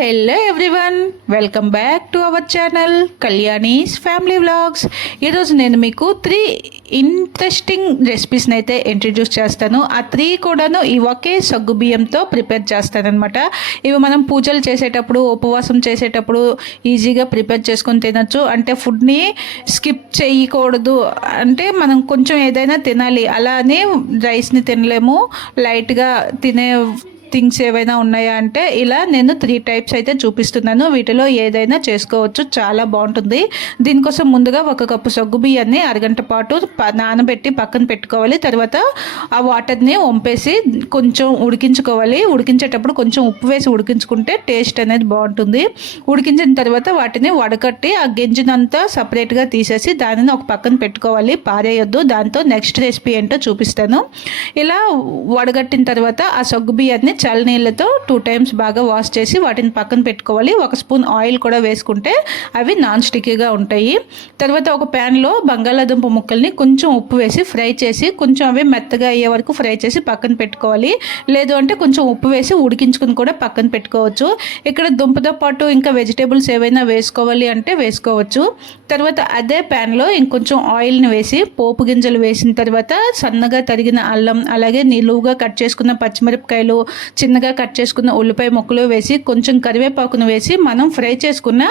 Hello everyone, welcome back to our channel Kalyani's family vlogs. ఈరోజు నేను మీకు 3 ఇంట్రెస్టింగ్ రెసిపీస్ని అయితే ఇంట్రడ్యూస్ చేస్తాను. ఆ 3 కూడాను ఈ ఒకే సగ్గు బియ్యంతో ప్రిపేర్ చేస్తానన్నమాట. ఇవి మనం పూజలు చేసేటప్పుడు, ఉపవాసం చేసేటప్పుడు ఈజీగా ప్రిపేర్ చేసుకొని తినచ్చు. అంటే ఫుడ్ని స్కిప్ చేయకూడదు, అంటే మనం కొంచెం ఏదైనా తినాలి, అలానే రైస్ని తినలేము, లైట్గా తినే థింగ్స్ ఏవైనా ఉన్నాయా అంటే ఇలా నేను 3 టైప్స్ అయితే చూపిస్తున్నాను. వీటిలో ఏదైనా చేసుకోవచ్చు, చాలా బాగుంటుంది. దీనికోసం ముందుగా 1 కప్పు సగ్గు బియ్యాన్ని అరగంట పాటు నానబెట్టి పక్కన పెట్టుకోవాలి. తర్వాత ఆ వాటర్ని వంపేసి కొంచెం ఉడికించుకోవాలి. ఉడికించేటప్పుడు కొంచెం ఉప్పు వేసి ఉడికించుకుంటే టేస్ట్ అనేది బాగుంటుంది. ఉడికించిన తర్వాత వాటిని వడకట్టి ఆ గింజనంతా సపరేట్గా తీసేసి దానిని ఒక పక్కన పెట్టుకోవాలి, పారేయొద్దు. దాంతో నెక్స్ట్ రెసిపీ ఏంటో చూపిస్తాను. ఇలా వడగట్టిన తర్వాత ఆ సగ్గు బియ్యాన్ని చల్ల నీళ్ళతో 2 టైమ్స్ బాగా వాష్ చేసి వాటిని పక్కన పెట్టుకోవాలి. 1 స్పూన్ ఆయిల్ కూడా వేసుకుంటే అవి నాన్ స్టిక్కీగా ఉంటాయి. తర్వాత ఒక ప్యాన్లో బంగాళాదుంప ముక్కల్ని కొంచెం ఉప్పు వేసి ఫ్రై చేసి, కొంచెం అవి మెత్తగా అయ్యే వరకు ఫ్రై చేసి పక్కన పెట్టుకోవాలి. లేదు అంటే కొంచెం ఉప్పు వేసి ఉడికించుకుని కూడా పక్కన పెట్టుకోవచ్చు. ఇక్కడ దుంపతో పాటు ఇంకా వెజిటేబుల్స్ ఏవైనా వేసుకోవాలి అంటే వేసుకోవచ్చు. తర్వాత అదే ప్యాన్లో ఇంకొంచెం ఆయిల్ని వేసి పోపు గింజలు వేసిన తర్వాత సన్నగా తరిగిన అల్లం, అలాగే నిలువుగా కట్ చేసుకున్న పచ్చిమిరపకాయలు, చిన్నగా కట్ చేసుకున్న ఉల్లిపాయ ముక్కలు వేసి కొంచెం కరివేపాకును వేసి మనం ఫ్రై చేసుకున్న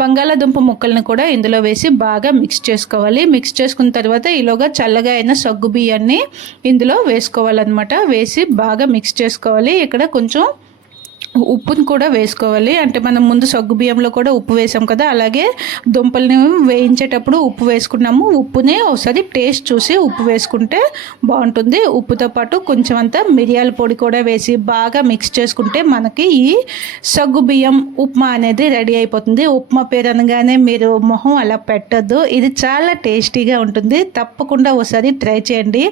బంగాళాదుంప ముక్కలను కూడా ఇందులో వేసి బాగా మిక్స్ చేసుకోవాలి. మిక్స్ చేసుకున్న తర్వాత ఈలోగా చల్లగా అయిన సగ్గు బియ్యాన్ని ఇందులో వేసుకోవాలన్నమాట. వేసి బాగా మిక్స్ చేసుకోవాలి. ఇక్కడ కొంచెం ఉప్పుని కూడా వేసుకోవాలి. అంటే మనం ముందు సగ్గు బియ్యంలో కూడా ఉప్పు వేసాం కదా, అలాగే దుంపల్ని వేయించేటప్పుడు ఉప్పు వేసుకున్నాము. ఉప్పుని ఒకసారి టేస్ట్ చూసి ఉప్పు వేసుకుంటే బాగుంటుంది. ఉప్పుతో పాటు కొంచెం అంతా మిరియాల పొడి కూడా వేసి బాగా మిక్స్ చేసుకుంటే మనకి ఈ సగ్గు బియ్యం ఉప్మా అనేది రెడీ అయిపోతుంది. ఉప్మా పేరు అనగానే మీరు మొహం అలా పెట్టద్దు, ఇది చాలా టేస్టీగా ఉంటుంది. తప్పకుండా ఒకసారి ట్రై చేయండి.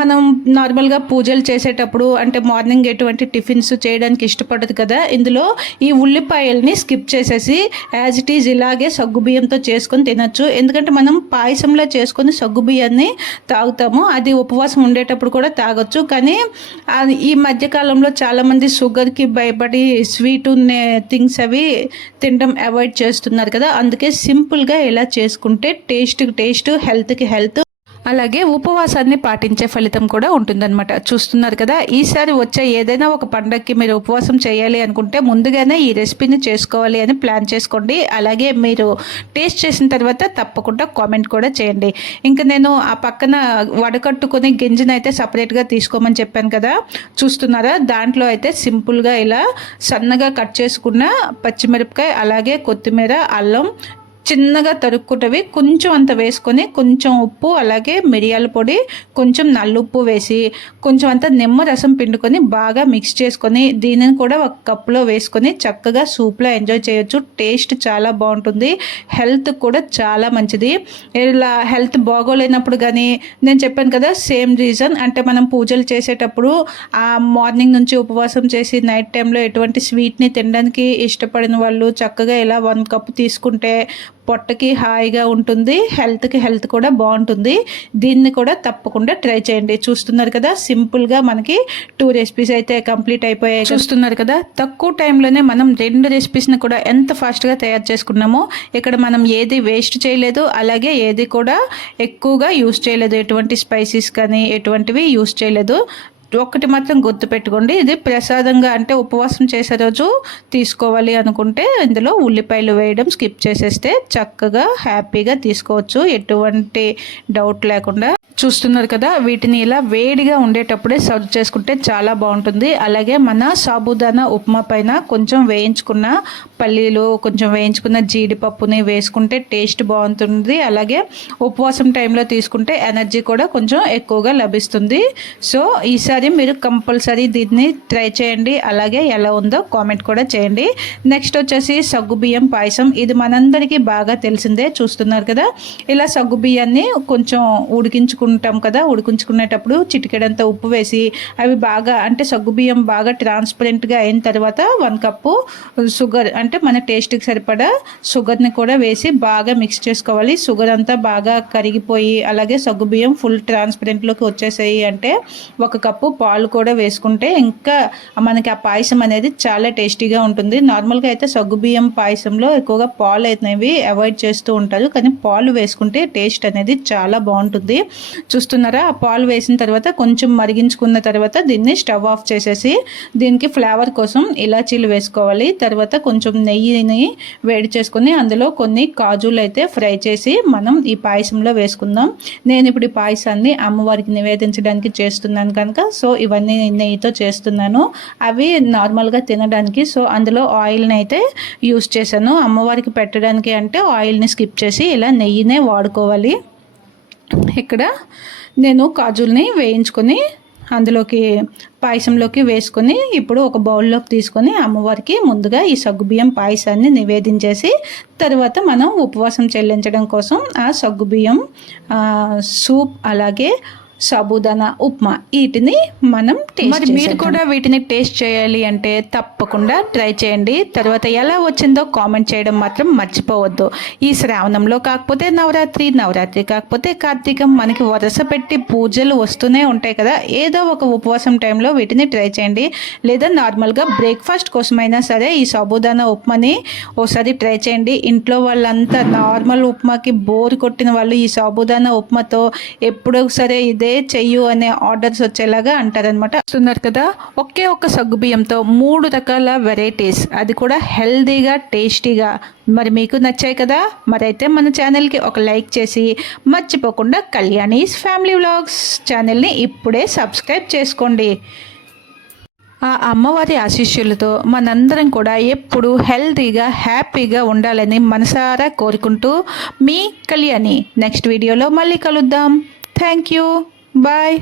మనం నార్మల్గా పూజలు చేసేటప్పుడు అంటే మార్నింగ్ ఎటువంటి టిఫిన్స్ చేయడానికి ఇష్టపడదు కదా, ఇందులో ఈ ఉల్లిపాయల్ని స్కిప్ చేసేసి యాజ్ ఇట్ ఈజ్ ఇలాగే సగ్గు బియ్యంతో చేసుకొని తినచ్చు. ఎందుకంటే మనం పాయసంలో చేసుకొని సగ్గు బియ్యాన్ని తాగుతాము, అది ఉపవాసం ఉండేటప్పుడు కూడా తాగొచ్చు. కానీ ఈ మధ్యకాలంలో చాలామంది షుగర్కి భయపడి స్వీట్ ఉన్న థింగ్స్ అవి తినడం అవాయిడ్ చేస్తున్నారు కదా, అందుకే సింపుల్గా ఇలా చేసుకుంటే టేస్ట్కి టేస్ట్, హెల్త్కి హెల్త్, అలాగే ఉపవాసాన్ని పాటించే ఫలితం కూడా ఉంటుందన్నమాట. చూస్తున్నారు కదా, ఈసారి వచ్చే ఏదైనా ఒక పండగకి మీరు ఉపవాసం చేయాలి అనుకుంటే ముందుగానే ఈ రెసిపీని చేసుకోవాలి అని ప్లాన్ చేసుకోండి. అలాగే మీరు టేస్ట్ చేసిన తర్వాత తప్పకుండా కామెంట్ కూడా చేయండి. ఇంకా నేను ఆ పక్కన వడకట్టుకొని గింజను అయితే సపరేట్గా తీసుకోమని చెప్పాను కదా, చూస్తున్నారా, దాంట్లో అయితే సింపుల్గా ఇలా సన్నగా కట్ చేసుకున్న పచ్చిమిరపకాయ, అలాగే కొత్తిమీర, అల్లం చిన్నగా తరుక్కుంటవి కొంచెం అంత వేసుకొని, కొంచెం ఉప్పు, అలాగే మిరియాల పొడి, కొంచెం నల్లుప్పు వేసి కొంచెం అంత నిమ్మరసం పిండుకొని బాగా మిక్స్ చేసుకొని దీనిని కూడా 1 కప్పులో వేసుకొని చక్కగా సూప్లో ఎంజాయ్ చేయొచ్చు. టేస్ట్ చాలా బాగుంటుంది, హెల్త్ కూడా చాలా మంచిది. ఇలా హెల్త్ బాగోలేనప్పుడు కానీ, నేను చెప్పాను కదా సేమ్ రీజన్, అంటే మనం పూజలు చేసేటప్పుడు ఆ మార్నింగ్ నుంచి ఉపవాసం చేసి నైట్ టైంలో ఎటువంటి స్వీట్ని తినడానికి ఇష్టపడిన వాళ్ళు చక్కగా ఇలా 1 కప్పు తీసుకుంటే పొట్టకి హాయిగా ఉంటుంది, హెల్త్కి హెల్త్ కూడా బాగుంటుంది. దీన్ని కూడా తప్పకుండా ట్రై చేయండి. చూస్తున్నారు కదా, సింపుల్గా మనకి 2 రెసిపీస్ అయితే కంప్లీట్ అయిపోయాయి. చూస్తున్నారు కదా, తక్కువ టైంలోనే మనం 2 రెసిపీస్ని కూడా ఎంత ఫాస్ట్గా తయారు చేసుకున్నామో. ఇక్కడ మనం ఏది వేస్ట్ చేయలేదు, అలాగే ఏది కూడా ఎక్కువగా యూస్ చేయలేదు, ఎటువంటి స్పైసెస్ కానీ ఎటువంటివి యూస్ చేయలేదు. ఒక్కటి మాత్రం గుర్తుపెట్టుకోండి, ఇది ప్రసాదంగా అంటే ఉపవాసం చేసే రోజు తీసుకోవాలి అనుకుంటే ఇందులో ఉల్లిపాయలు వేయడం స్కిప్ చేసేస్తే చక్కగా హ్యాపీగా తీసుకోవచ్చు, ఎటువంటి డౌట్ లేకుండా. చూస్తున్నారు కదా, వీటిని ఇలా వేడిగా ఉండేటప్పుడే సర్వ్ చేసుకుంటే చాలా బాగుంటుంది. అలాగే మన సాబుదానా ఉప్మా పైన కొంచెం వేయించుకున్న పల్లీలు, కొంచెం వేయించుకున్న జీడిపప్పుని వేసుకుంటే టేస్ట్ బాగుంటుంది. అలాగే ఉపవాసం టైంలో తీసుకుంటే ఎనర్జీ కూడా కొంచెం ఎక్కువగా లభిస్తుంది. సో ఈసారి మీరు కంపల్సరీ దీన్ని ట్రై చేయండి. అలాగే ఎలా ఉందో కామెంట్ కూడా చేయండి. నెక్స్ట్ వచ్చేసి సగ్గుబియ్యం పాయసం. ఇది మనందరికీ బాగా తెలిసిందే. చూస్తున్నారు కదా, ఇలా సగ్గుబియ్యాన్ని కొంచెం ఉడికించుకుంటాం కదా, ఉడికించుకునేటప్పుడు చిటికెడంత ఉప్పు వేసి అవి బాగా అంటే సగ్గుబియ్యం బాగా ట్రాన్స్పరెంట్గా అయిన తర్వాత 1 కప్పు షుగర్, అంటే మన టేస్ట్కి సరిపడా షుగర్ని కూడా వేసి బాగా మిక్స్ చేసుకోవాలి. షుగర్ అంతా బాగా కరిగిపోయి అలాగే సగ్గుబియ్యం ఫుల్ ట్రాన్స్పరెంట్లోకి వచ్చేసాయి అంటే 1 కప్పు పాలు కూడా వేసుకుంటే ఇంకా మనకి ఆ పాయసం అనేది చాలా టేస్టీగా ఉంటుంది. నార్మల్గా అయితే సగ్గుబియ్యం పాయసంలో ఎక్కువగా పాలు అనేవి అవాయిడ్ చేస్తూ ఉంటారు, కానీ పాలు వేసుకుంటే టేస్ట్ అనేది చాలా బాగుంటుంది. చూస్తున్నారా, ఆ పాలు వేసిన తర్వాత కొంచెం మరిగించుకున్న తర్వాత దీన్ని స్టవ్ ఆఫ్ చేసేసి దీనికి ఫ్లేవర్ కోసం ఇలాచీలు వేసుకోవాలి. తర్వాత కొంచెం నెయ్యిని వేడి చేసుకొని అందులో కొన్ని కాజులు అయితే ఫ్రై చేసి మనం ఈ పాయసంలో వేసుకుందాం. నేను ఇప్పుడు ఈ పాయసాన్ని అమ్మవారికి నివేదించడానికి చేస్తున్నాను కనుక సో ఇవన్నీ నెయ్యితో చేస్తున్నాను. అవి నార్మల్గా తినడానికి సో అందులో ఆయిల్ని అయితే యూస్ చేశాను. అమ్మవారికి పెట్టడానికి అంటే ఆయిల్ని స్కిప్ చేసి ఇలా నెయ్యినే వాడుకోవాలి. ఇక్కడ నేను కాజుల్ని వేయించుకొని అందులోకి పాయసంలోకి వేసుకొని ఇప్పుడు ఒక బౌల్లోకి తీసుకొని అమ్మవారికి ముందుగా ఈ సగ్గుబియ్యం పాయసాన్ని నివేదించేసి తర్వాత మనం ఉపవాసం చెల్లించడం కోసం ఆ సగ్గుబియ్యం సూప్ అలాగే సాబుదానా ఉప్మా వీటిని మనం మరి మీరు కూడా వీటిని టేస్ట్ చేయాలి అంటే తప్పకుండా ట్రై చేయండి. తర్వాత ఎలా వచ్చిందో కామెంట్ చేయడం మాత్రం మర్చిపోవద్దు. ఈ శ్రావణంలో కాకపోతే నవరాత్రి కాకపోతే కార్తీకం మనకి వరస పెట్టి పూజలు వస్తూనే ఉంటాయి కదా, ఏదో ఒక ఉపవాసం టైంలో వీటిని ట్రై చేయండి. లేదా నార్మల్గా బ్రేక్ఫాస్ట్ కోసమైనా సరే ఈ సాబుదానా ఉప్మాని ఒకసారి ట్రై చేయండి. ఇంట్లో వాళ్ళంతా నార్మల్ ఉప్మాకి బోర్ కొట్టిన వాళ్ళు ఈ సాబుదానా ఉప్మాతో ఎప్పుడో సరే ఇదే చెయ్యు అనే ఆర్డర్స్ వచ్చేలాగా అంటారనమాట. చూస్తున్నారు కదా, ఒకే ఒక్క సగ్గుబియ్యంతో 3 రకాల వెరైటీస్, అది కూడా హెల్దీగా టేస్టీగా. మరి మీకు నచ్చాయి కదా, మరైతే మన ఛానల్కి ఒక లైక్ చేసి మర్చిపోకుండా కళ్యాణీస్ ఫ్యామిలీ వ్లాగ్స్ ఛానల్ని ఇప్పుడే సబ్స్క్రైబ్ చేసుకోండి. ఆ అమ్మవారి ఆశీస్సులతో మనందరం కూడా ఎప్పుడు హెల్తీగా హ్యాపీగా ఉండాలని మనసారా కోరుకుంటూ మీ కళ్యాణి. నెక్స్ట్ వీడియోలో మళ్ళీ కలుద్దాం. Thank you. Bye.